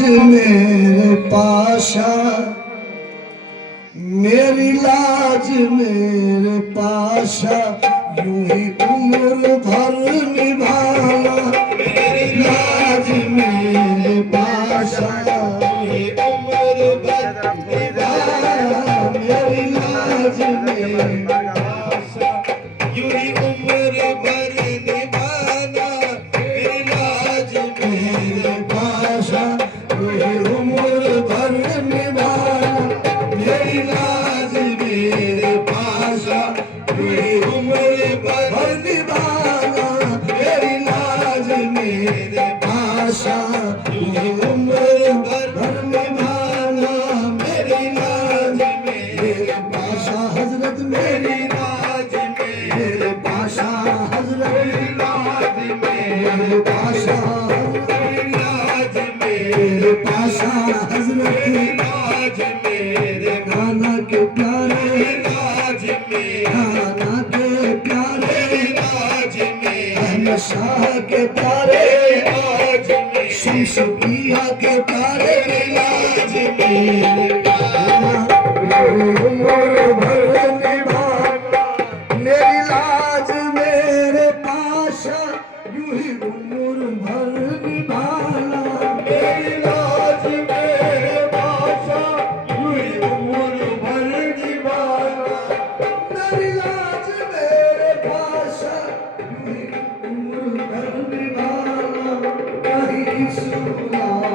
मेरे पाशा मेरी लाज मेरे पाशा यूं ही उम्र भर निभाना। मेरी लाज मेरे पाशा यूं ही उम्र भर निभाना। मेरी लाज मेरे पाशा यूं ही उम्र भर निभाना। मेरी लाज मेरे पाशा उम्र भर निभाना। मेरी लाज मेरे पाशा उम्र भर निभाना। मेरी लाज मेरे पाशा उम्र भर निभाना। मेरी लाज मेरे पाशा हजरत मेरी लाज मेरे पाशा हजरत लाज मेरे पाशा मेरे पाशा हजरत लाज मेरे नाना के प्यारे लाज में नाना के प्यारे लाज में अहमद शाह के प्यारे लाज में शमशुदिया के प्यारे लाज में उम्र भर निभाना। मेरी लाज मेरे पाशा यूं ही उम्र भर निभाना। मेरी लाज मेरे पाशा यूं ही उम्र भर निभाना। मेरी लाज मेरे पाशा यूं ही उम्र भर निभाना। कहीं से बुलाओ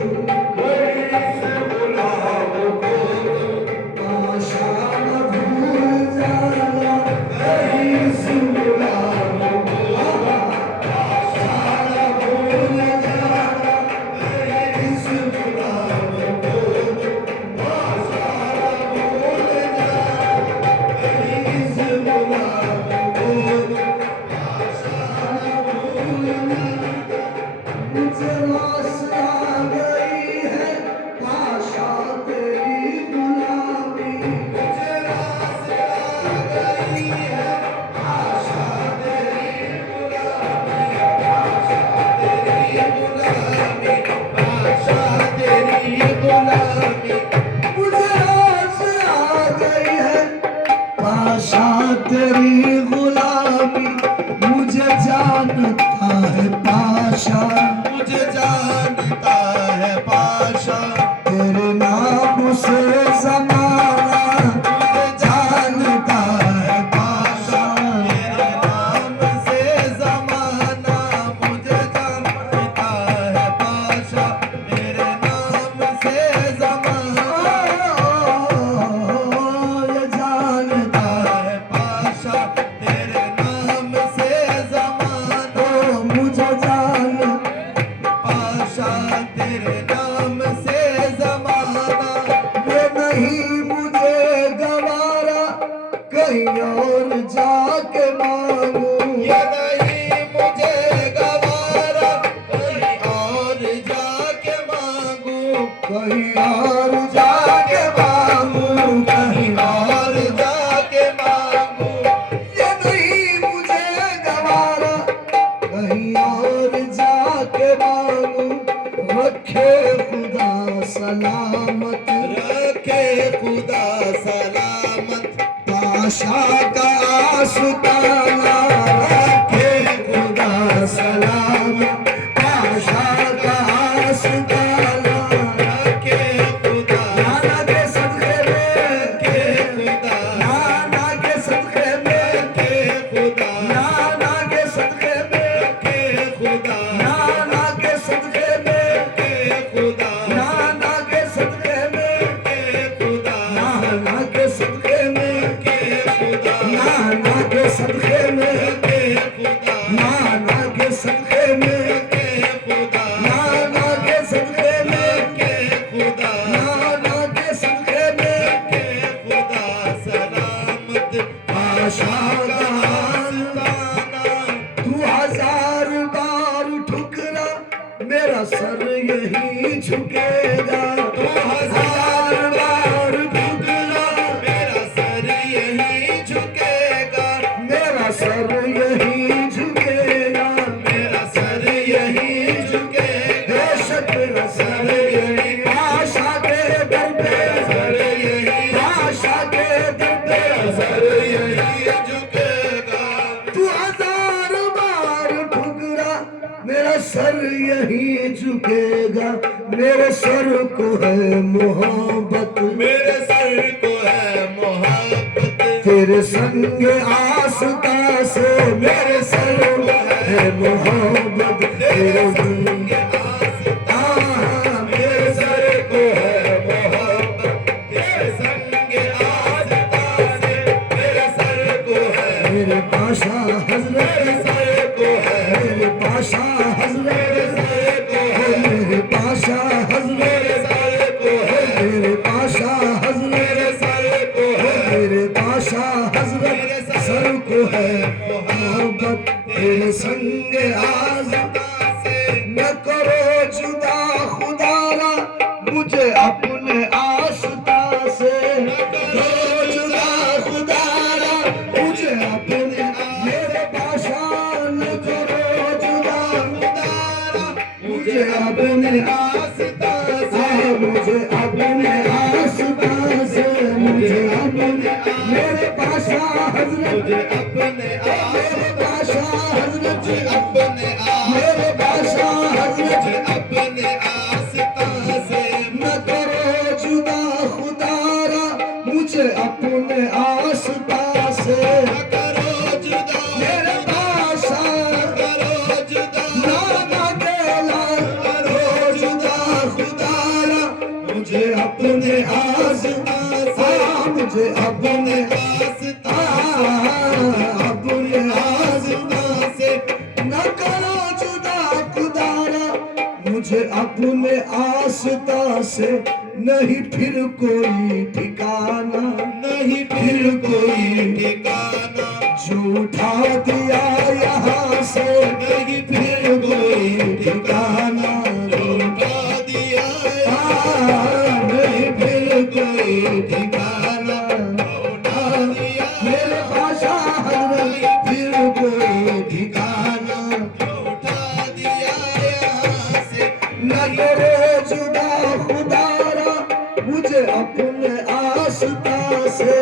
तुम कहीं से बुलाओ पाशा न भूल जाना। कहीं से बुलाओ पाशा न भूल जाना। कहीं से बुलाओ पाशा न भूल जाना। कहीं से बुलाओ पाशा न भूल जाना। मुझे रास आ गई है पाशा तेरी गुलामी। मुझे रास आ गई है पाशा तेरी गुलामी। पाशा तेरी गुलामी। पाशा तेरी गुलामी। मुझे रास आ गई है पाशा तेरी गुलामी। मुझे जानता है पाशा मुझे जानता है पाशा तेरे नाम से ज़माना। मुझे जानता है पाशा तेरे नाम से ज़माना। मुझे जानता है पाशा तेरे नाम से ज़माना। ये जानता है पाशा तेरे नाम से ज़माना। मुझे जान पाशा तेरे नाम से ज़माना। ये नहीं मुझे गवारा कहीं और जाके मांगू। ये नहीं मुझे गवारा कहीं और जाके मांगू। कहीं और जाके मांगू। कहीं और जाके मांगू। ये नहीं मुझे गवारा कहीं और जाके मांगू। रखे खुदा सलामत रखे खुदा सलामत पाशा का आशिकाना। रखे खुदा सलामत पाशा का आशिकाना। रखे खुदा नाना के सदके में के खुदा नाना के सदके में के खुदा नाना के सदके में के खुदा नाना के सदके में के खुदा नाना के सदके में के खुदा नाना के सदके में के खुदा नाना के सदके में के खुदा नाना के सदके में के खुदा नाना के सदके में के खुदा नाना के सदके में के खुदा सलामत पाशा का आशिकाना। तू हजार बार ठुकरा मेरा सर यही झुकेगा। तू हजार बार ठुकरा मेरा सर यही झुकेगा। मेरा सर यही झुकेगा। मेरा सर यही झुकेगा। बेशक सर यही पाशा के दर पे सर यही पाशा के दर पे सर यही झुकेगा तू 1000 बार ठुकरा मेरा सर यही झुकेगा मेरे सर को है मोहब्बत मेरे सर को है मोहब्बत तेरे संग आस्था से मेरे सर को है मोहब्बत तेरे संग आस्था मेरे सर को है मोहब्बत तेरे संग आस्था से मेरे सर को है मेरे पाशा मेरे हजरत सर को है मेरे पाशा मेरे हजरत सर को है मेरे पाशा हजरत मेरे सर को है मेरे पाशा हजरत मेरे सर को है मेरे पाशा हजरत सर को है मोहब्बत तेरे संग आस्था से न करो जुदा खुदारा मुझे अपने आस्था से न करो जुदा खुदारा मुझे अपने मेरे पाशा न करो जुदा खुदारा मुझे अपने आस्था से मुझे अपने आस्था से मुझे अपने मेरे पाशा हजरत मुझे अपने मेरे पाशा हजरत अपने मेरे पाशा हजरत मुझे अपने आस्था से न करो जुदा खुदारा मुझे अपने आस्था से करो जुदा मेरे पाशा करो जुदा नाना देला करो जुदा खुदारा मुझे अपने आस्था मुझे अपने आस्था अपने आस्था से न करो जुदा खुदारा मुझे अपने आस्था से नहीं फिर कोई ठिकाना नहीं फिर कोई ठिकाना झूठा दिया यहाँ से नहीं फिर कोई ठिकाना उठा दिया नहीं फिर कोई ठिकाना उठा दिया मेरे पाशा हजरत फिर कोई ठिकाना उठा दिया यहाँ से न करो जुदा खुदारा मुझे अपने आस्था से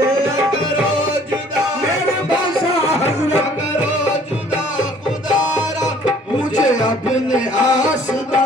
करो जुदा मेरे पाशा हजरत करो जुदा खुदारा मुझे अपने आस्था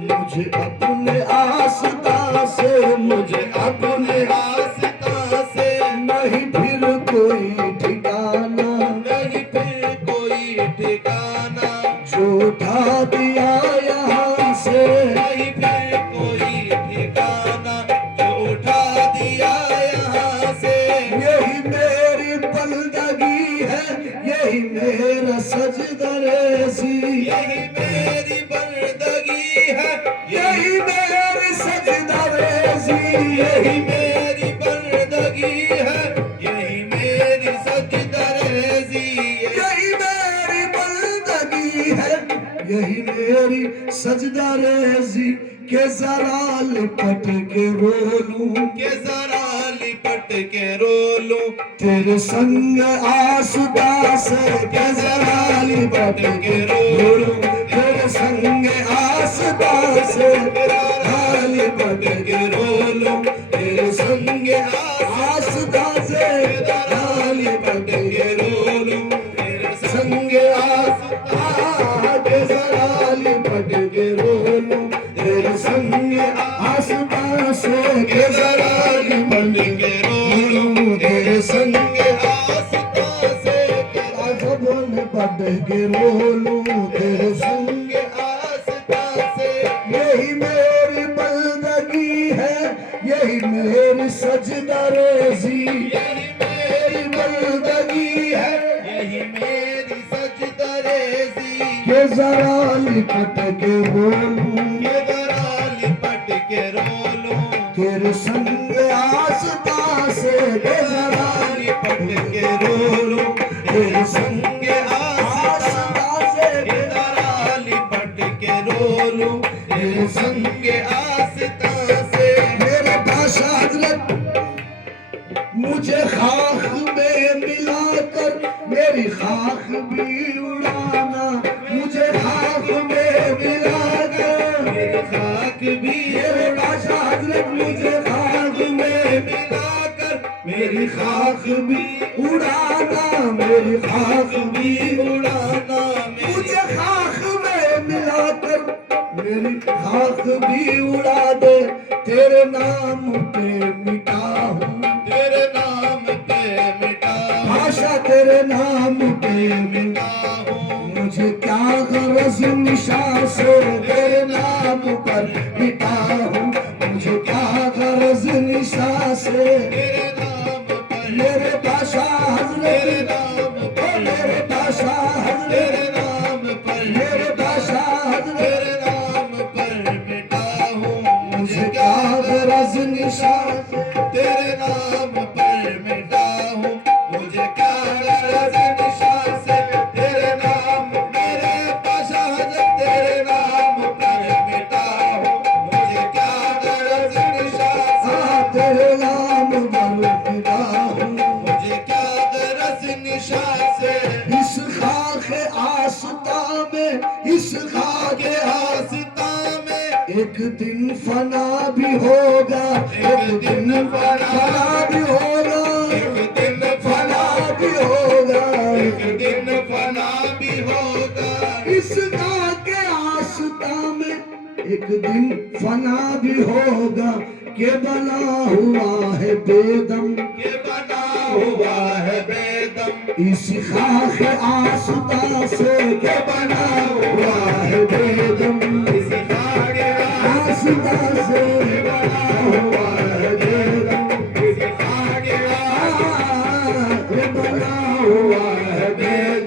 मुझे अपने आस्था से मुझे अपने आस्था से नहीं फिर कोई ठिकाना नहीं फिर कोई ठिकाना जो उठा दिया यहाँ से नहीं फिर कोई ठिकाना जो उठा दिया यहाँ से यही मेरी बंदगी है यही मेरा सजदरेसी यही मेरी बंदगी है यही मेरी सजदरेसी यही मेरी बंदगी है यही मेरी सजदरेजी यही मेरी बंदगी है यही मेरी सजदा रेजी के जरा लिपट के रोलूं के जरा लिपट के रोलूं तेरे संग आस्था से के जरा लिपट के रोलूं तेरे संग आस्था से जरा लिपट के रोलूं तेरे संग आस्था से जरा लिपट के रोलूं तेरे संग आस्था के जरा लिपट के रोलूं तेरे संग आस्था से के जरा लिपट के रोलूं तेरे संग आस्था से आजबन पट के रोलूं तेरे संग आस्था से यही मेरी बंदगी है यही मेरी सजदा रेजी यही मेरी बंदगी है यही मेरी सजदरेजी के जरा लिपट के रोलूं के जरा लिपट के रोलूं तेरे संग आस्था से के जरा लिपट के रोलूं तेरे संग आस्था से के जरा लिपट के रोलूं तेरे संग आस्था से मेरे पाशा हजरत मुझे खाक में मिलाकर मेरी खाक भी उड़ाना मुझे खाक में मिलाकर मेरी खाक खाक भी मेरे बादशाह हजरत मुझे खाक में मिलाकर मेरी खाक भी उड़ाना, मेरी खाक भी उड़ाना मुझे खाक में मिलाकर मेरी खाक भी उड़ा दे, तेरे नाम पे मिटा हूँ, तेरे नाम पे मिटा भाषा तेरे नाम पे मिटा हूँ मुझे क्या गरज निशा से तेरे नाम पर मिटा हूँ, मुझे क्या गरज निशा से तेरे नाम पर मेरे बादशाह तेरे हजरत नाम ओ पर मेरे बादशाह हजरत तेरे नाम पर मेरे बादशाह हजरत तेरे नाम पर मिटा हूँ मुझे क्या गरज निशा से तेरे नाम पर मिटा हूँ मुझे क्या गरज निशा से तेरे नाम मेरे पाशा हजरत तेरे नाम पर मिटा हूँ मुझे क्या गरज निशा से तेरे नाम पर मिटा हूँ, मुझे क्या गरज निशा से इस खाक आस्था में, इस खाक आस्था में एक दिन फना भी होगा, एक दिन फना भी होगा, एक दिन फना भी होगा, एक दिन फना भी होगा इस खाक आस्था में एक दिन फना भी होगा, के बना हुआ है बेदम, ये बना हुआ है बेदम इस खाक आस्था से के बना हुआ है बेदम, इस खाके आस्था से